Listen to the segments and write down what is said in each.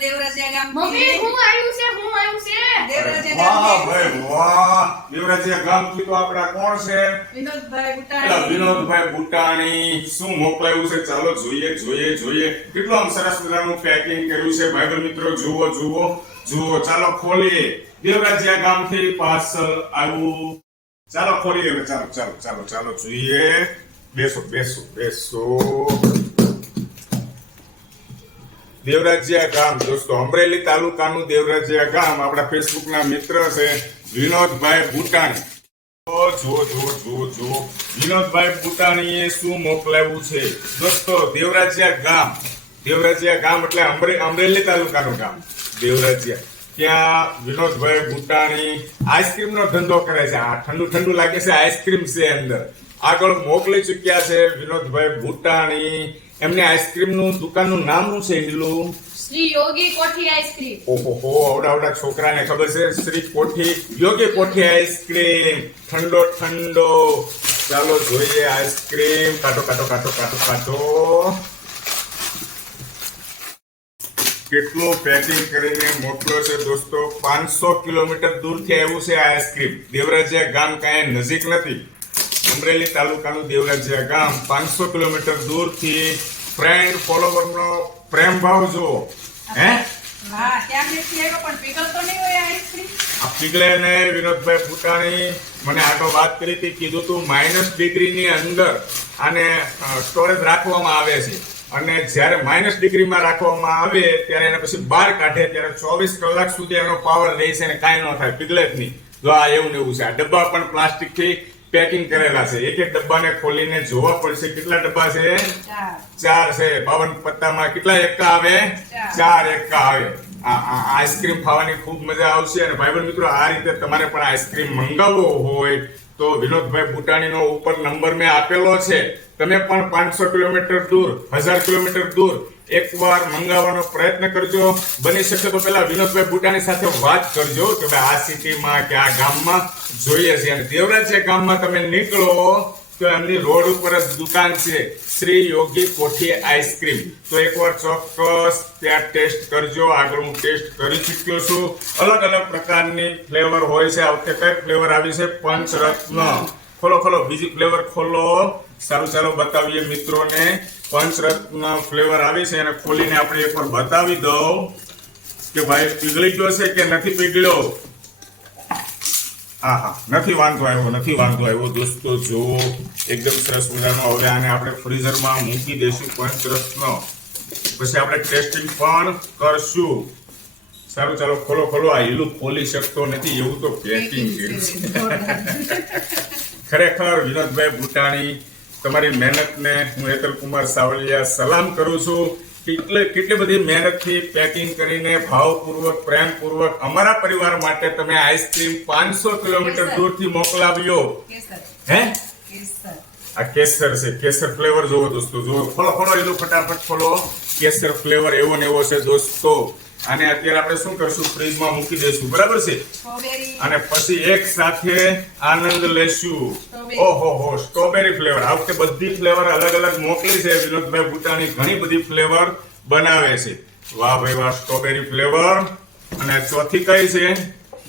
દેવરાજિયા ગામ મમ્મી હું આવ્યું છે હું આવ્યું છે? દેવરાજિયા વાહ ભાઈ વાહ. દેવરાજીયા ગામથી તો આપણા કોણ છે? વિનોદભાઈ પેલા વિનોદભાઈ બુટાણી શું મોકલાયું છે? ચાલો જોઈએ જોઈએ જોઈએ. કેટલું આમ સરસ મજાનું પેકિંગ કર્યું છે ભાઈ મિત્રો જુઓ જુઓ જુઓ. ચાલો ખોલીએ. દેવરાજીયા ગામથી પાર્સલ આવ્યું. ચાલો ખોલીએ ચાલો ચાલો ચાલો ચાલો જોઈએ. બેસો બેસો બેસો. દેવરાજીયા ગામ. દોસ્તો, અમરેલી તાલુકાનું દેવરાજીયા ગામ. આપણા ફેસબુકના મિત્ર છે વિનોદભાઈ ભૂટાણી. જો જો જો જો વિનોદભાઈ ભૂટાણીએ શું મોકલાવ્યું છે? દોસ્તો દેવરાજીયા ગામ. દેવરાજીયા ગામ એટલે અમરે, અમરેલી તાલુકાનું ગામ. દેવરાજીયા ત્યાં વિનોદભાઈ ભૂટાણી આઈસ્ક્રીમનો ધંધો કરે છે. આ ઠંડુ ઠંડુ લાગે છે, આઈસ્ક્રીમ છે અંદર. આગળ મોકલી ચૂક્યા છે વિનોદભાઈ ભૂટાણી. એમને આઈસ્ક્રીમનું દુકાનનું નામ શું છે ઈલું શ્રી યોગી કોઠી આઈસ્ક્રીમ. ઓહો હો આવડા આવડા છોકરાને ખબર છે શ્રી કોઠી યોગ્ય કોઠી આઈસ્ક્રીમ. ઠંડો ઠંડો. ચાલો જોઈએ આઈસ્ક્રીમ. કાઢો કાઢો કાઢો કાઢો કાઢો. કેટલું પેકિંગ કરીને મોકલ્યો છે દોસ્તો? પાંચસો કિલોમીટર દૂરથી આવ્યું છે આ આઈસ્ક્રીમ. દેવરાજીયા ગામ કાંઈ નજીક નથી. અમરેલી તાલુકાનું દેવરાજીયા ગામ. પાંચસો કિલોમીટર દૂરથી ફ્રેન્ડ ફોલોવરનો પ્રેમ ભાવ જુઓ હે? હા ત્યાં નથી આવ્યો પણ પીગળતો નહીં હોય આ આઈસ્ક્રીમ? પીગલે ને વિનોદભાઈ ભૂટાણી મને આગળ વાત કરી હતી કીધું તું માઇનસ ડિગ્રીની અંદર આને સ્ટોરેજ રાખવામાં આવે છે. અને જ્યારે માઇનસ ડિગ્રીમાં રાખવામાં આવે ત્યારે એને પછી બહાર કાઢે ત્યારે ચોવીસ કલાક સુધી એનો પાવર રહે છે અને કાંઈ ન થાય પીગલે જ નહીં. જો આ એવું ને એવું છે. આ ડબ્બા પણ પ્લાસ્ટિકથી પેકિંગ કરેલા છે. એક એક ડબ્બાને ખોલીને જોવા પડશે કેટલા ડબ્બા છે? ચાર. છે. બાવન પત્તામાં કેટલા એકા આવે? ચાર. એકા આવે. આઈસ્ક્રીમ ખાવાની ખૂબ મજા આવશે અને ભાઈબંધ મિત્રો આ રીતે તમારે પણ આઈસ્ક્રીમ મંગાવવો હોય તો વિનોદભાઈ બુટાણીનો ઉપર નંબર મેં આપેલો છે. તમે પણ પાંચસો કિલોમીટર દૂર હજાર કિલોમીટર દૂર એકવાર મંગાવવાનો પ્રયત્ન કરજો. બની શકે તો પેલા વિનોદભાઈ બુટાની સાથે વાત કરજો કે ભાઈ આ સિટીમાં કે આ ગામમાં જોઈએ છે. અને દેવરાજ ગામમાં તમે નીકળો તો એમની રોડ ઉપર જ દુકાન છે. શ્રી યોગી કોઠી આઈસ્ક્રીમ. તો એકવાર ચોક્કસ ત્યાં ટેસ્ટ કરજો. આગળ હું ટેસ્ટ કરી ચૂક્યો છું. અલગ અલગ પ્રકારની ફ્લેવર હોય છે. આ વખતે કઈ ફ્લેવર આવી છે? પંચરત્ન. ખોલો ખોલો બીજી ફ્લેવર ખોલો. સારું ચાલો બતાવીએ મિત્રોને. પંચરત્ન ફ્લેવર આવી છે એને ખોલીને આપણે એકવાર બતાવી દઉં કે ભાઈ પીગળી ગયો છે કે નથી પીગળ્યો? હા હા નથી વાંધો આવ્યો નથી વાંધો આવ્યો. દોસ્તો જો એકદમ સરસ મજાનો હવે આને આપણે ફ્રીઝરમાં મૂકી દઈશું પંચરત્ન. પછી આપણે ટેસ્ટિંગ પણ કરશું. સારું ચાલો ખોલો ખોલો. આ હીલું ખોલી શકતો નથી એવું તો પેકિંગ છે. ખરેખર વિનોદભાઈ ભૂટાણી તમારી મહેનતને હું હેતલ કુમાર સાવલિયા સલામ કરું છું કેટલે કેટલી બધી મહેનતથી પેકિંગ કરીને ભાવપૂર્વક પ્રેમપૂર્વક અમારા પરિવાર માટે તમે આઈસ્ક્રીમ પાંચસો કિલોમીટર દૂરથી મોકલાવ્યો. હે? આ કેસર છે કેસર ફ્લેવર જોવો દોસ્તો જોવો ખોલો ખોલો એનું ફટાફટ ખોલો. કેસર ફ્લેવર એવો ને એવો છે દોસ્તો. અને અત્યારે આપણે શું કરશું? ફ્રીજમાં મૂકી દઈશું. બરાબર છે? અને પછી એક સાથે આનંદ લેશું. ઓહો હો સ્ટ્રોબેરી ફ્લેવર. આ વખતે બધી ફ્લેવર અલગ અલગ મોકલી છે. વિનોદભાઈ ભૂટાની ઘણી બધી ફ્લેવર બનાવે છે. વાહ ભાઈ વાહ સ્ટ્રોબેરી ફ્લેવર. અને ચોથી કઈ છે?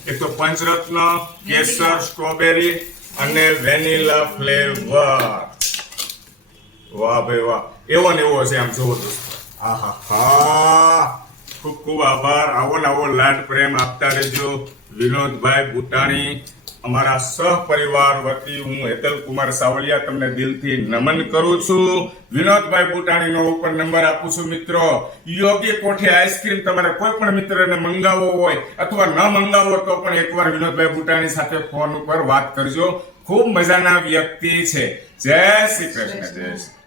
એક તો પંચરત્ન કેસર સ્ટ્રોબેરી અને વેનીલા ફ્લેવર. વાહ ભાઈ વાહ. એવો ને એવો છે આમ જોવો તો આહા હા ખૂબ ખૂબ આભાર. આવો આવો લાડ પ્રેમ આપતા રહેજો. વિનોદભાઈ ભૂટાણી, અમારા સહપરિવાર વતી હું હેતલ કુમાર સાવલિયા તમને દિલથી નમન કરું છું. વિનોદભાઈ ભૂટાણીનો ઉપર નંબર આપું છું મિત્રો. યોગ્ય કોઠે આઈસ્ક્રીમ તમારે કોઈ પણ મિત્રને મંગાવવો હોય અથવા ન મંગાવવો તો પણ એકવાર વિનોદભાઈ ભૂટાણી સાથે ફોન ઉપર વાત કરજો. ખૂબ મજાના વ્યક્તિ છે. જય શ્રી કૃષ્ણ, જય શ્રી